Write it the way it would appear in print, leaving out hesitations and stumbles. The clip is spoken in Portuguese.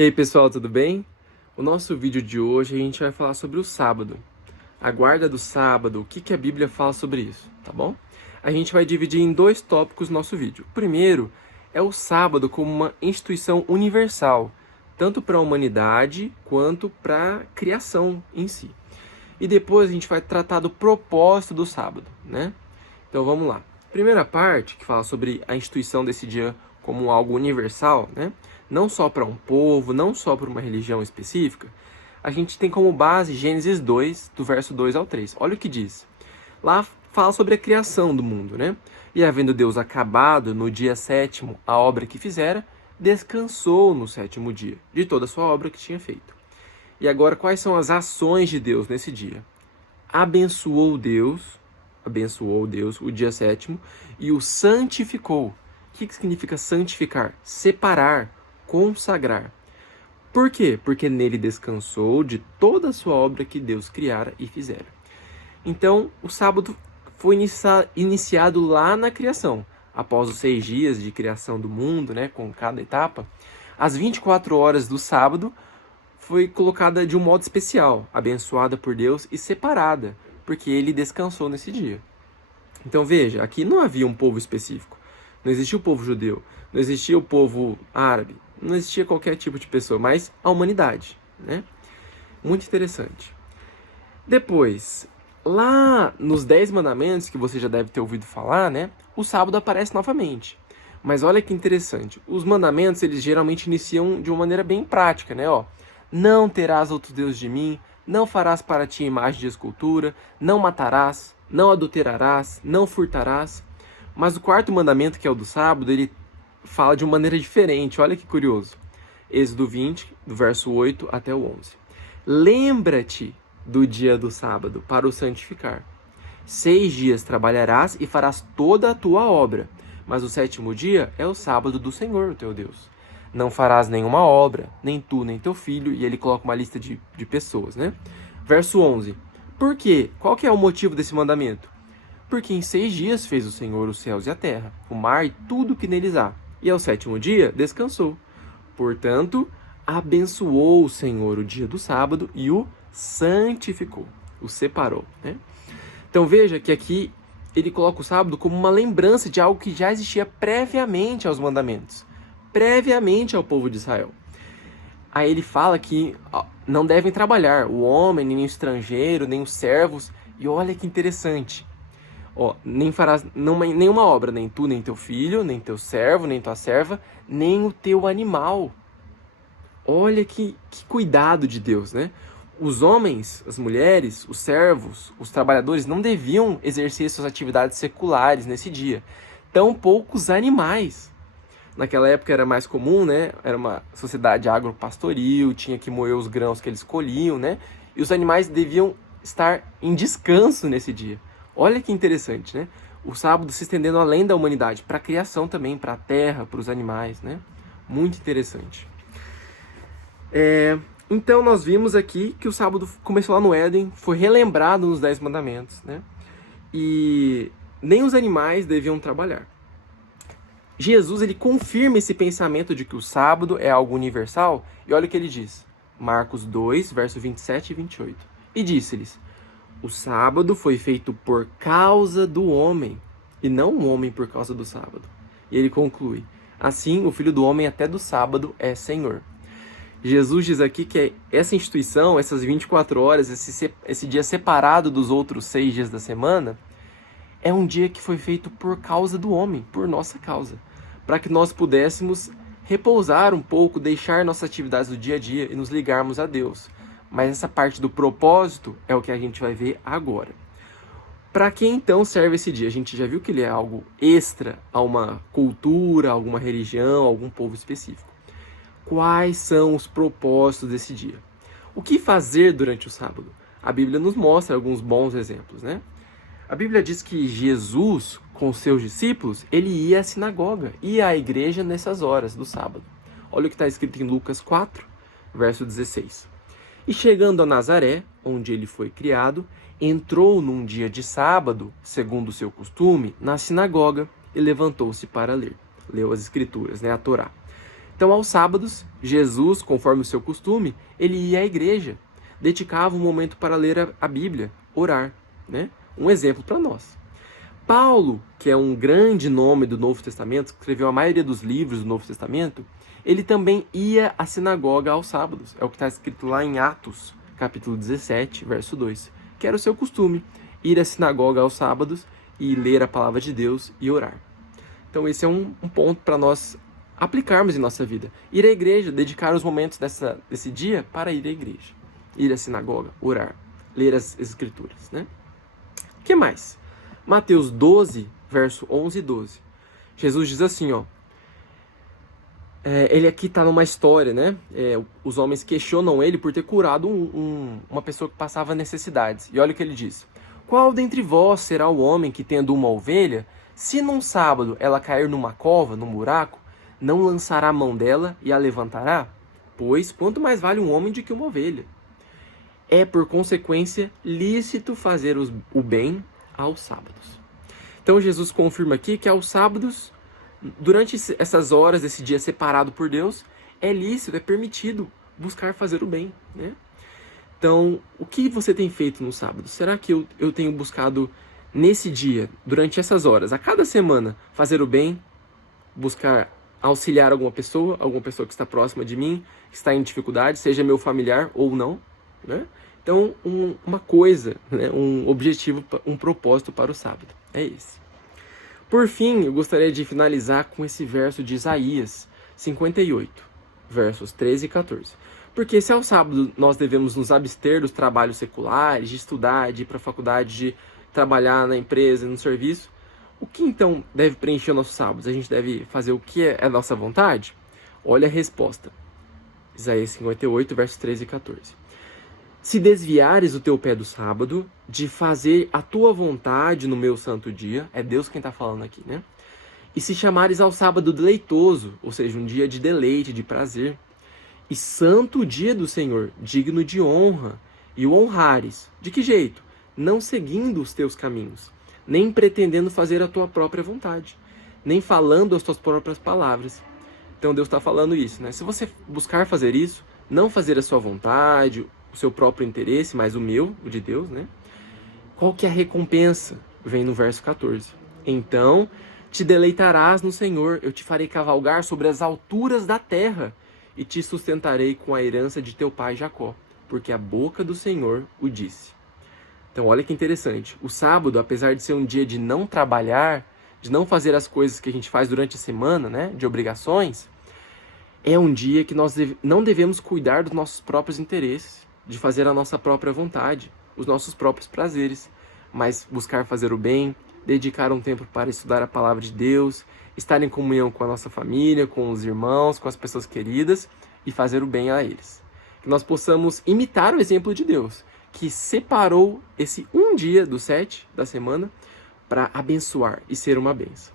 E aí pessoal, tudo bem? O nosso vídeo de hoje a gente vai falar sobre o sábado. A guarda do sábado, o que a Bíblia fala sobre isso, tá bom? A gente vai dividir em dois tópicos no nosso vídeo. O primeiro é o sábado como uma instituição universal, tanto para a humanidade quanto para a criação em si. E depois a gente vai tratar do propósito do sábado, né? Então vamos lá. Primeira parte, que fala sobre a instituição desse dia como algo universal, né? Não só para um povo, não só para uma religião específica, a gente tem como base Gênesis 2, do verso 2 ao 3. Olha o que diz. Lá fala sobre a criação do mundo, né? E havendo Deus acabado no dia sétimo a obra que fizera, descansou no sétimo dia de toda a sua obra que tinha feito. E agora, quais são as ações de Deus nesse dia? Abençoou Deus o dia sétimo e o santificou. O que significa santificar? Separar, consagrar. Por quê? Porque nele descansou de toda a sua obra que Deus criara e fizera. Então, o sábado foi iniciado lá na criação. Após os 6 dias de criação do mundo, né, com cada etapa, as 24 horas do sábado foi colocada de um modo especial, abençoada por Deus e separada, porque ele descansou nesse dia. Então veja, aqui não havia um povo específico. Não existia o povo judeu, não existia o povo árabe, não existia qualquer tipo de pessoa, mas a humanidade, né? Muito interessante. Depois, lá nos 10 mandamentos, que você já deve ter ouvido falar, né? O sábado aparece novamente. Mas olha que interessante, os mandamentos, eles geralmente iniciam de uma maneira bem prática, né? Ó, não terás outros deuses de mim, não farás para ti imagem de escultura, não matarás, não adulterarás, não furtarás. Mas o quarto mandamento, que é o do sábado, ele fala de uma maneira diferente. Olha que curioso. Êxodo 20, do verso 8 até o 11. Lembra-te do dia do sábado para o santificar. 6 dias trabalharás e farás toda a tua obra, mas o sétimo dia é o sábado do Senhor, o teu Deus. Não farás nenhuma obra, nem tu, nem teu filho. E ele coloca uma lista de pessoas, né? Verso 11. Por quê? Qual que é o motivo desse mandamento? Porque em 6 dias fez o Senhor os céus e a terra, o mar e tudo que neles há. E ao sétimo dia descansou. Portanto, abençoou o Senhor o dia do sábado e o santificou, o separou, né? Então veja que aqui ele coloca o sábado como uma lembrança de algo que já existia previamente aos mandamentos, previamente ao povo de Israel. Aí ele fala que não devem trabalhar o homem, nem o estrangeiro, nem os servos. E olha que interessante. Ó, nem farás nenhuma obra, nem tu, nem teu filho, nem teu servo, nem tua serva, nem o teu animal. Olha que cuidado de Deus, né? Os homens, as mulheres, os servos, os trabalhadores não deviam exercer suas atividades seculares nesse dia. Tampouco os animais. Naquela época era mais comum, né? Era uma sociedade agropastoril, tinha que moer os grãos que eles colhiam, né? E os animais deviam estar em descanso nesse dia. Olha que interessante, né? O sábado se estendendo além da humanidade, para a criação também, para a terra, para os animais, né? Muito interessante. Então nós vimos aqui que o sábado começou lá no Éden, foi relembrado nos 10 mandamentos, né? E nem os animais deviam trabalhar. Jesus, ele confirma esse pensamento de que o sábado é algo universal, e olha o que ele diz. Marcos 2, verso 27 e 28. E disse-lhes: o sábado foi feito por causa do homem, e não o homem por causa do sábado. E ele conclui: assim, o Filho do Homem até do sábado é Senhor. Jesus diz aqui que essa instituição, essas 24 horas, esse dia separado dos outros 6 dias da semana, é um dia que foi feito por causa do homem, por nossa causa, para que nós pudéssemos repousar um pouco, deixar nossas atividades do dia a dia e nos ligarmos a Deus. Mas essa parte do propósito é o que a gente vai ver agora. Para que então serve esse dia? A gente já viu que ele é algo extra a uma cultura, a alguma religião, a algum povo específico. Quais são os propósitos desse dia? O que fazer durante o sábado? A Bíblia nos mostra alguns bons exemplos, né? A Bíblia diz que Jesus, com seus discípulos, ele ia à sinagoga, ia à igreja nessas horas do sábado. Olha o que está escrito em Lucas 4, verso 16. E chegando a Nazaré, onde ele foi criado, entrou num dia de sábado, segundo o seu costume, na sinagoga e levantou-se para ler. Leu as escrituras, né, a Torá. Então, aos sábados, Jesus, conforme o seu costume, ele ia à igreja, dedicava um momento para ler a Bíblia, orar, né? Um exemplo para nós. Paulo, que é um grande nome do Novo Testamento, escreveu a maioria dos livros do Novo Testamento, ele também ia à sinagoga aos sábados. É o que está escrito lá em Atos, capítulo 17, verso 2, que era o seu costume, ir à sinagoga aos sábados e ler a palavra de Deus e orar. Então esse é um ponto para nós aplicarmos em nossa vida. Ir à igreja, dedicar os momentos desse dia para ir à igreja. Ir à sinagoga, orar, ler as escrituras, né? O que mais? Mateus 12, verso 11 e 12. Jesus diz assim, ó. Ele aqui está numa história, né? Os homens questionam ele por ter curado uma pessoa que passava necessidades. E olha o que ele diz. Qual dentre vós será o homem que, tendo uma ovelha, se num sábado ela cair numa cova, num buraco, não lançará a mão dela e a levantará? Pois quanto mais vale um homem do que uma ovelha. É, por consequência, lícito fazer o bem aos sábados. Então Jesus confirma aqui que aos sábados, durante essas horas, esse dia separado por Deus, é lícito, é permitido buscar fazer o bem, né? Então, o que você tem feito no sábado? Será que eu tenho buscado nesse dia, durante essas horas, a cada semana, fazer o bem, buscar auxiliar alguma pessoa que está próxima de mim, que está em dificuldade, seja meu familiar ou não, né? Então, uma coisa, né? Um objetivo, um propósito para o sábado, é esse. Por fim, eu gostaria de finalizar com esse verso de Isaías 58, versos 13 e 14. Porque se ao sábado nós devemos nos abster dos trabalhos seculares, de estudar, de ir para a faculdade, de trabalhar na empresa, no serviço, o que então deve preencher o nosso sábado? A gente deve fazer o que é a nossa vontade? Olha a resposta. Isaías 58, versos 13 e 14. Se desviares o teu pé do sábado, de fazer a tua vontade no meu santo dia, é Deus quem está falando aqui, né? E se chamares ao sábado deleitoso, ou seja, um dia de deleite, de prazer, e santo dia do Senhor, digno de honra, e o honrares, de que jeito? Não seguindo os teus caminhos, nem pretendendo fazer a tua própria vontade, nem falando as tuas próprias palavras. Então Deus está falando isso, né? Se você buscar fazer isso, não fazer a sua vontade, o seu próprio interesse, mas o meu, o de Deus, né? Qual que é a recompensa? Vem no verso 14. Então, te deleitarás no Senhor, eu te farei cavalgar sobre as alturas da terra e te sustentarei com a herança de teu pai Jacó, porque a boca do Senhor o disse. Então, olha que interessante. O sábado, apesar de ser um dia de não trabalhar, de não fazer as coisas que a gente faz durante a semana, né, de obrigações, é um dia que nós não devemos cuidar dos nossos próprios interesses, de fazer a nossa própria vontade, os nossos próprios prazeres, mas buscar fazer o bem, dedicar um tempo para estudar a palavra de Deus, estar em comunhão com a nossa família, com os irmãos, com as pessoas queridas e fazer o bem a eles. Que nós possamos imitar o exemplo de Deus, que separou esse um dia dos 7 da semana para abençoar e ser uma bênção.